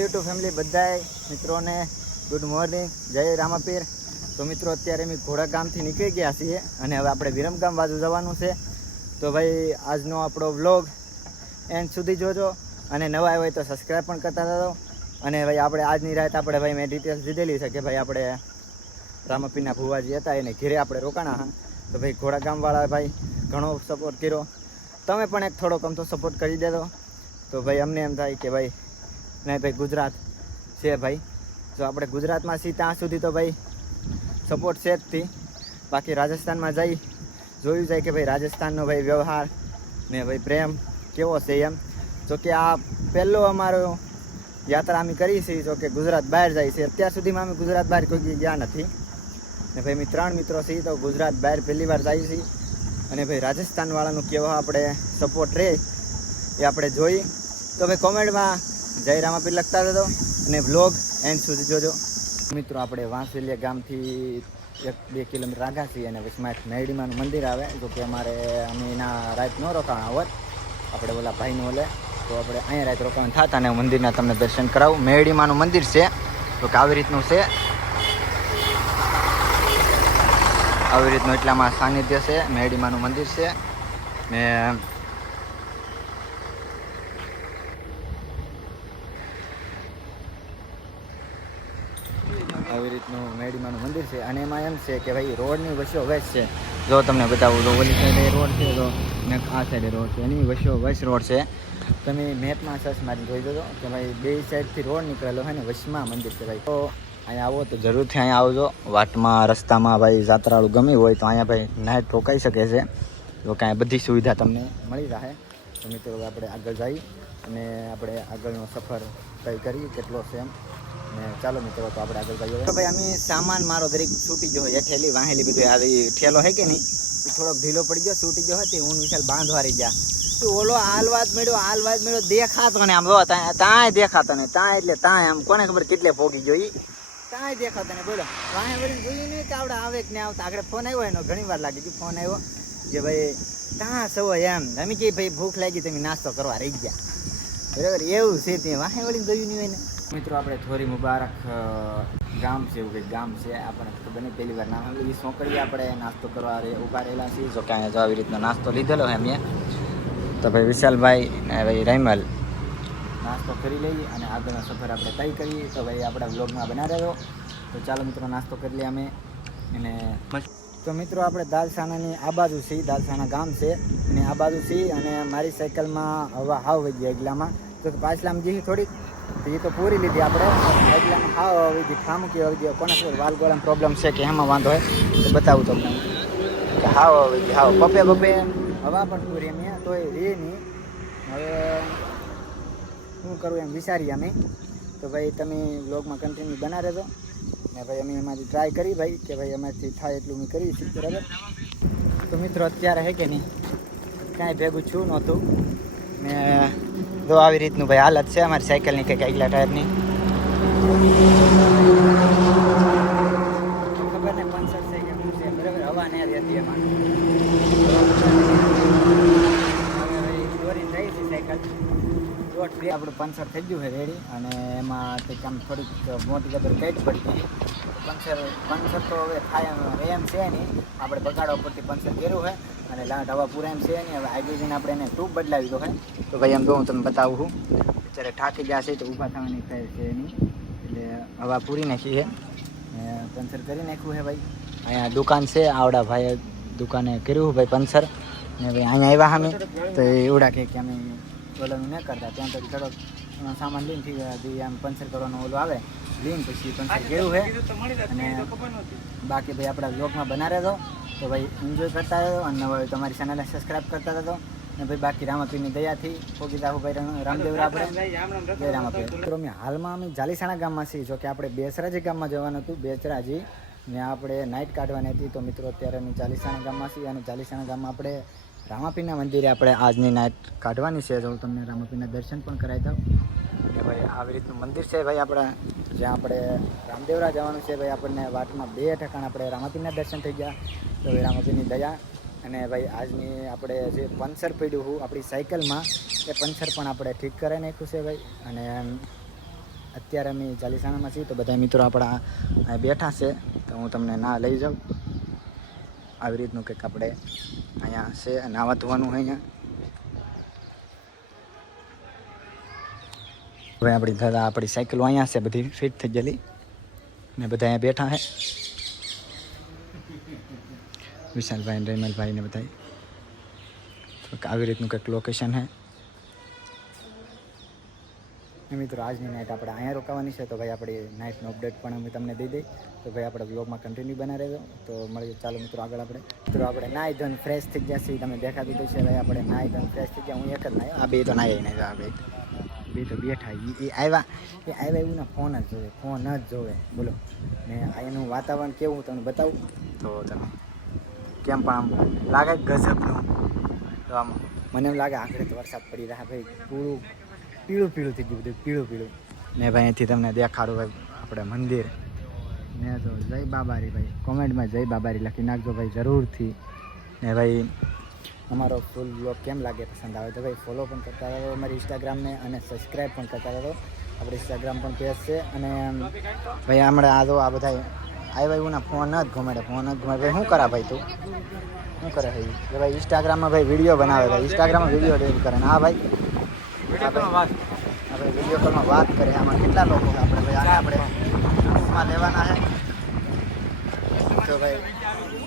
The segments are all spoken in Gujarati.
યુટ્યુબ ફેમિલી બધાય મિત્રોને ગુડ મોર્નિંગ, જય રામાપીર. તો મિત્રો અત્યારે અમે ઘોડા ગામથી નીકળી ગયા છીએ અને હવે આપણે વિરમગામ બાજુ જવાનું છે. તો ભાઈ આજનો આપણો વ્લોગ એન્ડ સુધી જોજો અને નવા આવ્યો હોય તો સબસ્ક્રાઈબ પણ કરતા રહો. અને ભાઈ આપણે આજની રાત આપણે ભાઈ મેં ડિટેલ્સ દીધેલી છે કે ભાઈ આપણે રામાપીરના ભુવાજી હતા એને ઘેરે આપણે રોકાણા હા. તો ભાઈ ઘોડા ગામવાળા ભાઈ ઘણો સપોર્ટ કર્યો, તમે પણ એક થોડોક આમ તો સપોર્ટ કરી દેજો. તો ભાઈ અમને એમ થાય કે ભાઈ નહીં ભાઈ ગુજરાત છે ભાઈ, જો આપણે ગુજરાતમાં છીએ ત્યાં સુધી તો ભાઈ સપોર્ટ છે જ થી. બાકી રાજસ્થાનમાં જઈ જોયું જાય કે ભાઈ રાજસ્થાનનો ભાઈ વ્યવહાર ને ભાઈ પ્રેમ કેવો છે એમ. જો કે આ પહેલો અમારો યાત્રા અમે કરી છે, જો કે ગુજરાત બહાર જાય છે. અત્યાર સુધીમાં અમે ગુજરાત બહાર કોઈ ગયા નથી ને ભાઈ અમે 3 મિત્રો છીએ તો ગુજરાત બહાર પહેલી વાર જાય છીએ. અને ભાઈ રાજસ્થાનવાળાનું કેવો આપણે સપોર્ટ રહે એ આપણે જોઈ. તો ભાઈ કોમેન્ટમાં જય રામાપીર લખતા રહેજો અને વ્લોગ એન્ડ સુધી જોજો. મિત્રો આપણે વાંસવેલિયા ગામથી 1-2 કિલોમીટર આગળ છીએ અને વચમાં એક મેરડીમાનું મંદિર આવે. જો કે અમારે અમે એના રાત ન રોકાણા હોત, આપણે ઓલા ભાઈનું ઓલે તો આપણે અહીંયા રાત રોકાણ થતા અને મંદિરના તમને દર્શન કરાવું. મેરડીમાનું મંદિર છે તો કે આવી રીતનું છે, આવી રીતનું એટલામાં સાનિધ્ય છે. મેરડીમાનું મંદિર છે ને આવી રીતનું મેરડીમાનું મંદિર છે. અને એમાં એમ છે કે ભાઈ રોડની વચ્ચો વચ છે. જો તમને બતાવું તો ઓલી સાઈડે રોડ છે તો ને આ સાઈડે રોડ છે, એની વચ્ચો વચ રોડ છે. તમે મેપમાં સર્ચ મારી જોઈ દો કે ભાઈ બે સાઈડથી રોડ નીકળેલો હોય ને વચમાં મંદિર છે ભાઈ. તો અહીંયા આવો તો જરૂરથી અહીંયા આવજો. વાટમાં રસ્તામાં ભાઈ જાત્રાળું ગમી હોય તો અહીંયા ભાઈ નાઇટ રોકાઈ શકે છે. તો કાંઈ બધી સુવિધા તમને મળી રહે. તો મિત્રો આપણે આગળ જઈ અને આપણે આગળનો સફર તય કરીએ કેટલો છે એમ. ને ચાલો મિત્રો તો આપણે આગળ જઈએ. તો ભાઈ અમે સામાન મારો દરેક છૂટી ગયો હોય, ઠેલી વાહેલી બધું આવી ઠેલો હોય કે નહીં એ થોડોક ઢીલો પડી ગયો, છૂટી ગયો હતી. હું વિશાલ બાંધવા રહી ગયા. તું ઓલો હાલવાદ મેળ્યો દેખાતો ને આમ જો તાંય દેખાતો ને તાંય એટલે તાંય આમ કોને ખબર કેટલે ભોગી ગયો તાંય દેખાતો ને. બોલો વાહે વળી જોયું નહીં કે આવડે આવે કે નહીં આવતા. આગળ ફોન આવ્યો એનો ઘણી વાર લાગી ગઈ. ફોન આવ્યો કે ભાઈ ત્યાં સવો એમ અમે કે ભાઈ ભૂખ લાગી તમે નાસ્તો કરવા રહી ગયા. બરાબર એવું છે ત્યાં વાહે વળી જોયું નહીં હોય ને. મિત્રો આપણે થોરી મુબારક ગામ છે, એવું કંઈક ગામ છે, આપણને ખબર નહીં પહેલી વાર નામ એ સોંકડી આપણે નાસ્તો કરવા ઊભા રહેલા છીએ. જો કે અહીંયા જો આવી રીતનો નાસ્તો લીધેલો હોય અમે તો ભાઈ વિશાલભાઈ ને ભાઈ રહીમલ નાસ્તો કરી લઈએ અને આગળનો સફર આપણે તય કરીએ. તો ભાઈ આપણા વ્લોગમાં બના રહ્યો. તો ચાલો મિત્રો નાસ્તો કરી લઈએ અમે. અને તો મિત્રો આપણે દાલસાણાની આ બાજુ છીએ, દાલસાણા ગામ છે અને આ બાજુ છીએ. અને મારી સાયકલમાં હવા હાવ વહી ગઈ આગલામાં, તો પાછલામાં જઈએ થોડીક એ તો પૂરી લીધી આપણે. આગલામાં હાવ આવી ગઈ, ઠામકી આવી ગયો. કોને ખબર વાલગોળામાં પ્રોબ્લેમ છે કે એમાં વાંધો હોય તો બતાવું તમને કે હાવ આવી ગઈ, હાવ પપે હવા પણ પૂરી એમ તો એ રે નહીં. હવે શું કરવું એમ વિચારીએ અમે. તો ભાઈ તમે વ્લોગમાં કન્ટિન્યુ બના રહેજો ને ભાઈ અમે એમાંથી ટ્રાય કરી ભાઈ કે ભાઈ અમારાથી થાય એટલું અમે કરીએ છીએ. બરાબર. તો મિત્રો અત્યારે હે કે નહીં કાંઈ ભેગું છું નહોતું ને જો આવી રીતનું ભાઈ હાલત છે અમારી સાયકલની કંઈક આગલા ટાયરની. ખબર ને પંચર છે કે શું છે. બરાબર હવા નહીં રહેતી એમાં. દોરી થઈ છે સાયકલ દોઢ બે આપણું પંચર થઈ ગયું છે રેડી. અને એમાં કંઈક આમ થોડીક મોટી કદર કઈટ પડી ગઈ. પંચર તો હવે થાય એમ છે નહીં, આપણે બગાડવા પરથી પંચર કર્યું હોય અને લાટ હવા પૂરા એમ છે નહીં. હવે આગળ જઈને આપણે એને ટ્યુબ બદલાવી દો હોય. તો ભાઈ એમ તો હું તમને બતાવું છું. અત્યારે થાકી ગયા છે તો ઊભા થવાની થાય છે નહીં, એટલે હવા પૂરી નાખી છે પંચર કરી નાખ્યું છે ભાઈ. અહીંયા દુકાન છે, આવડા ભાઈએ દુકાને કર્યું ભાઈ પંચર ને ભાઈ અહીંયા આવ્યા અમે તો એવડા કે અમે ઓલાનું ન કરતા ત્યાં પછી થોડોક સામાન લઈને થી આમ પંચર કરવાનું ઓલું આવે લઈને પછી પંચર કર્યું છે. અને બાકી ભાઈ આપણા વ્લોગમાં બના રહેજો. તો ભાઈ એન્જોય કરતા રહેજો અને તમારી ચેનલને સબસ્ક્રાઈબ કરતા રહેજો. અને ભાઈ બાકી રામાપીરની દયાથી પોગી જાવ ભાઈ રામદેવરા આપણે જય રામાપીર. તો અમે હાલમાં અમે જાલીસાણા ગામમાં છીએ. જો કે આપણે બેસરાજી ગામમાં જવાનું હતું, બેસરાજી ત્યાં આપણે નાઇટ કાઢવાની હતી. તો મિત્રો અત્યારે અમે જાલીસાણા ગામમાં છીએ અને જાલીસાણા ગામમાં આપણે રામાપીરના મંદિરે આપણે આજની નાઇટ કાઢવાની છે. જો તમને રામાપીરના દર્શન પણ કરાવી દઉં કે ભાઈ આવી રીતનું મંદિર છે ભાઈ આપણે જ્યાં આપણે રામદેવરા જવાનું છે. ભાઈ આપણને વાટમાં 2 ઠેકાણ આપણે રામાપીરના દર્શન થઈ ગયા. તો ભાઈ રામાપીરની દયા અને ભાઈ આજની આપણે જે પંચર પડ્યું હું આપણી સાયકલમાં એ પંચર પણ આપણે ઠીક કરાવી નાખ્યું છે ભાઈ. અને અત્યારે અમે જાલીસાણામાં છીએ, તો બધા મિત્રો આપણા અહીં બેઠા છે, તો હું તમને ના લઈ જાઉં. આવી રીતનું કંઈક આપણે અહીંયા છે, નાવા ધોવાનું હોય અહીંયા. હવે આપણી સાયકલો અહીંયા છે, બધી ફિટ થઈ ગયેલી ને બધા અહીંયા બેઠા છે. વિશાલભાઈ રેમલભાઈ ને બધા આવી રીતનું કંઈક લોકેશન છે મિત્રો. આજની નાઇટ આપણે અહીંયા રોકાવાની છે, તો ભાઈ આપણી નાઇટનો અપડેટ પણ અમે તમને દઈ દઈ. તો ભાઈ આપણે બ્લોગમાં કન્ટિન્યુ બના રહેજો. તો મળીએ, ચાલો મિત્રો આગળ આપણે નાહી ધોઈને ફ્રેશ થઈ ગયા છીએ. તમે દેખા દીધું છે ભાઈ, આપણે નાહી ધોઈને ફ્રેશ થઈ ગયા. હું એક જ નાહ્યો, આ બે તો નાહી નહીં, આ બે તો બેઠા. એ આવ્યા એવું ને ફોન જ જોવે બોલો. ને અહીંનું વાતાવરણ કેવું તમને બતાવું તો તમે કેમ પણ આમ લાગે ગજબનું. તો આમ મને એમ લાગે આગળ તો વરસાદ પડી રહ્યા ભાઈ. પીળું થઈ ગયું બધું, પીળું ને ભાઈ. અહીંથી તમને દેખાડું ભાઈ આપણે મંદિર ને. તો જય બાબારી ભાઈ, કોમેન્ટમાં જય બાબારી લખી નાખજો ભાઈ જરૂરથી. ને ભાઈ અમારો ફૂલ બ્લોગ કેમ લાગે, પસંદ આવે તો ભાઈ ફોલો પણ કરતા રહો અમારી ઇન્સ્ટાગ્રામને, અને સબસ્ક્રાઈબ પણ કરતા રહો. આપણે ઇન્સ્ટાગ્રામ પણ પેજ છે. અને ભાઈ હમણાં આ બધા આવ્યા એવું ના ફોન જ ઘુમાડે ભાઈ. શું કરા ભાઈ, તું શું કરે ભાઈ? કે ભાઈ ઇન્સ્ટાગ્રામમાં ભાઈ વિડીયો બનાવે ભાઈ, ઇન્સ્ટાગ્રામમાં વિડીયો એડિટ કરે ને. હા ભાઈ વિડીયો કોલમાં વાત કરે. આમાં કેટલા લોકો આપણે ભાઈ આપણે યુટ્યુબમાં લેવાના છે, તો ભાઈ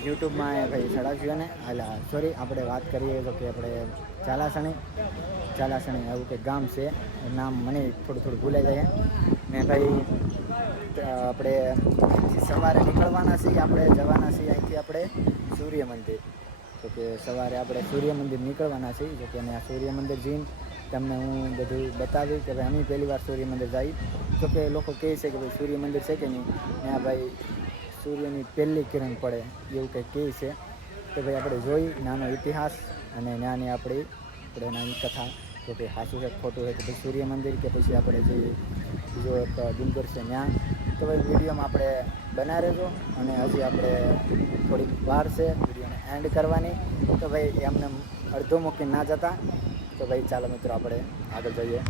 યુટ્યુબમાં ભાઈ ચડાવ્યું ને. સોરી આપણે વાત કરીએ તો કે આપણે ચાલાસણી એવું કે ગામ છે, નામ મને થોડું ભૂલાઈ જાય. ને ભાઈ આપણે સવારે નીકળવાના છીએ, આપણે જવાના છીએ અહીંથી આપણે સૂર્ય મંદિર. તો કે સવારે આપણે સૂર્ય મંદિર નીકળવાના છીએ. જો કે આ સૂર્ય મંદિર જઈને તમને હું બધું બતાવી કે ભાઈ અમે પહેલી વાર સૂર્ય મંદિર જઈએ. તો કે લોકો કહે છે કે ભાઈ સૂર્ય મંદિર છે કે નહીં, ત્યાં ભાઈ સૂર્યની પહેલી કિરણ પડે એવું કંઈક કહે છે. તો ભાઈ આપણે જોઈ નાનો ઇતિહાસ અને નાની આપણી નાની કથા, તો કે સાચું છે ખોટું છે કે ભાઈ સૂર્ય મંદિર કે પછી આપણે જે બીજો એક ડુંગર છે ત્યાં. તો ભાઈ વિડીયોમાં આપણે બના રહેજો. અને હજી આપણે થોડીક વાર છે વિડીયોને એન્ડ કરવાની. તો ભાઈ એમને અડધો મૂકીને ના જતા. તો ભાઈ ચાલો મિત્રો આપણે આગળ જઈએ.